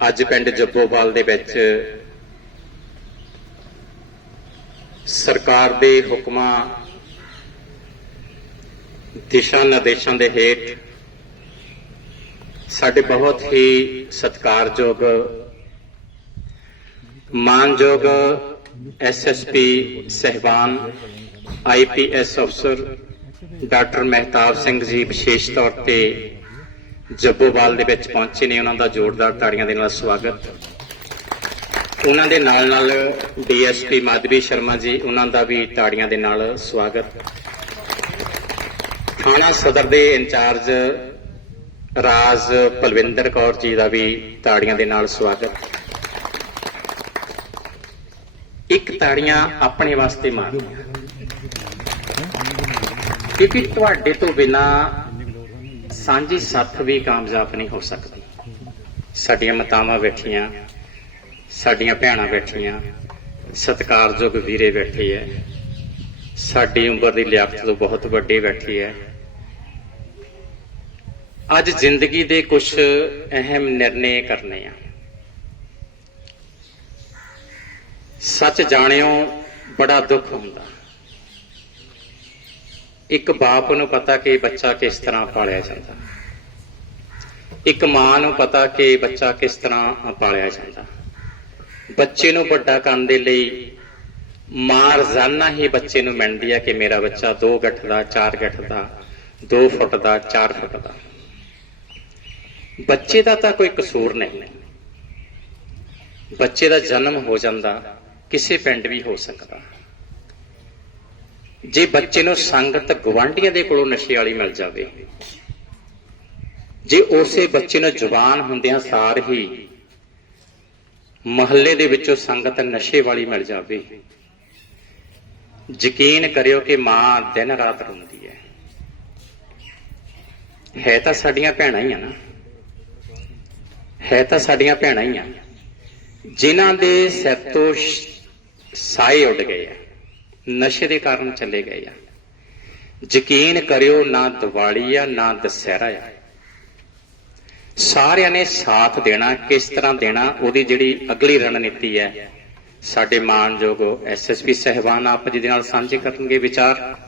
ਅੱਜ ਪਿੰਡ ਜੱਬੋਵਾਲ ਦੇ ਵਿੱਚ ਸਰਕਾਰ ਦੇ ਹੁਕਮਾਂ, ਦਿਸ਼ਾ ਨਿਰਦੇਸ਼ਾਂ ਦੇ ਹੇਠ ਸਾਡੇ ਬਹੁਤ ਹੀ ਸਤਿਕਾਰਯੋਗ, ਮਾਨਯੋਗ ਐਸਐਸਪੀ ਸਹਿਬਾਨ ਆਈਪੀਐਸ ਅਫਸਰ ਡਾਕਟਰ ਮਹਿਤਾਬ ਸਿੰਘ ਜੀ ਵਿਸ਼ੇਸ਼ ਤੌਰ ਤੇ ਜੱਬੋਵਾਲ ਦੇ ਵਿੱਚ ਪਹੁੰਚੇ ਨੇ ਉਹਨਾਂ ਦਾ ਜ਼ੋਰਦਾਰ ਤਾੜੀਆਂ ਦੇ ਨਾਲ ਸਵਾਗਤ। ਉਹਨਾਂ ਦੇ ਨਾਲ ਨਾਲ ਡੀਐਸਪੀ ਮਾਧਵੀ ਸ਼ਰਮਾ ਜੀ, ਉਹਨਾਂ ਦਾ ਵੀ ਤਾੜੀਆਂ ਦੇ ਨਾਲ ਸਵਾਗਤ। ਥਾਣਾ ਸਦਰ ਦੇ ਇੰਚਾਰਜ ਰਾਜ ਪਲਵਿੰਦਰ ਕੌਰ ਜੀ ਦਾ ਵੀ ਤਾੜੀਆਂ ਦੇ ਨਾਲ ਸਵਾਗਤ। ਇੱਕ ਤਾੜੀਆਂ ਆਪਣੇ ਵਾਸਤੇ ਮਾਰਨੀਆਂ ਕਿਉਂਕਿ ਤੁਹਾਡੇ ਤੋਂ ਬਿਨਾ ਸਾਂਝੀ ਸੱਥ ਵੀ ਕਾਮਯਾਬ ਨਹੀਂ ਹੋ ਸਕਦੀ। ਸਾਡੀਆਂ ਮਾਤਾਵਾਂ ਬੈਠੀਆਂ, ਸਾਡੀਆਂ ਭੈਣਾਂ ਬੈਠੀਆਂ ਸਤਿਕਾਰਯੋਗ ਵੀਰੇ ਬੈਠੇ ਐ। ਸਾਡੀ ਉਮਰ ਦੀ ਲਿਆਕਤ ਤੋਂ ਬਹੁਤ ਵੱਡੇ ਬੈਠੀ ਐ। ਅੱਜ ਜ਼ਿੰਦਗੀ ਦੇ ਕੁਝ ਅਹਿਮ ਨਿਰਣੇ ਕਰਨੇ ਆ। ਸੱਚ ਜਾਣਿਓ, ਬੜਾ ਦੁੱਖ ਹੁੰਦਾ। ਇੱਕ ਬਾਪ ਨੂੰ ਪਤਾ ਕਿ ਬੱਚਾ ਕਿਸ ਤਰ੍ਹਾਂ ਪਾਲਿਆ ਜਾਂਦਾ। ਇੱਕ ਮਾਂ ਨੂੰ ਪਤਾ ਕਿ ਬੱਚਾ ਕਿਸ ਤਰ੍ਹਾਂ ਪਾਲਿਆ ਜਾਂਦਾ। ਬੱਚੇ ਨੂੰ ਵੱਡਾ ਕਰਨ ਦੇ ਲਈ ਮਾਂ ਰੋਜ਼ਾਨਾ ਹੀ ਬੱਚੇ ਨੂੰ ਮਿਲਦੀ ਹੈ ਕਿ ਮੇਰਾ ਬੱਚਾ 2 ਗੱਠ ਦਾ 4 ਗੱਠ ਦਾ 2 ਫੁੱਟ ਦਾ 4 ਫੁੱਟ ਦਾ। ਬੱਚੇ ਦਾ ਤਾਂ ਕੋਈ ਕਸੂਰ ਨਹੀਂ। ਬੱਚੇ ਦਾ ਜਨਮ ਹੋ ਜਾਂਦਾ, ਕਿਸੇ ਪਿੰਡ ਵੀ ਹੋ ਸਕਦਾ। ਜੇ ਬੱਚੇ ਨੂੰ ਸੰਗਤ ਗਵਾਂਢੀਆਂ ਦੇ ਕੋਲੋਂ ਨਸ਼ੇ ਵਾਲੀ ਮਿਲ ਜਾਵੇ, ਜੇ ਉਸੇ ਬੱਚੇ ਨੂੰ ਜਵਾਨ ਹੁੰਦਿਆਂ ਸਾਰ ਹੀ ਮਹੱਲੇ ਦੇ ਵਿੱਚੋਂ ਸੰਗਤ ਨਸ਼ੇ ਵਾਲੀ ਮਿਲ ਜਾਵੇ, ਯਕੀਨ ਕਰਿਓ ਕਿ ਮਾਂ ਦਿਨ ਰਾਤ ਰੋਂਦੀ ਹੈ। ਹੈ ਤਾਂ ਸਾਡੀਆਂ ਭੈਣਾਂ ਹੀ ਆ ਨਾ। ਹੈ ਤਾਂ ਸਾਡੀਆਂ ਭੈਣਾਂ ਹੀ ਆ, ਜਿਨ੍ਹਾਂ ਦੇ ਸਿਰ ਤੋਂ ਸਾਏ ਉੱਡ ਗਏ ਆ। ਨਸ਼ੇ ਦੇ ਕਾਰਨ ਚਲੇ ਗਏ ਆ। ਯਕੀਨ ਕਰਿਓ ਨਾ ਦੀਵਾਲੀ ਆ, ਨਾ ਦਸਹਿਰਾ ਆ। ਸਾਰਿਆਂ ਨੇ ਸਾਥ ਦੇਣਾ, ਕਿਸ ਤਰ੍ਹਾਂ ਦੇਣਾ, ਉਹਦੀ ਜਿਹੜੀ ਅਗਲੀ ਰਣਨੀਤੀ ਹੈ, ਸਾਡੇ ਮਾਨਯੋਗ ਐਸਐਸਪੀ ਸਹਿਬਾਨ ਆਪ ਜੀ ਦੇ ਨਾਲ ਸਾਂਝੇ ਕਰਨਗੇ ਵਿਚਾਰ।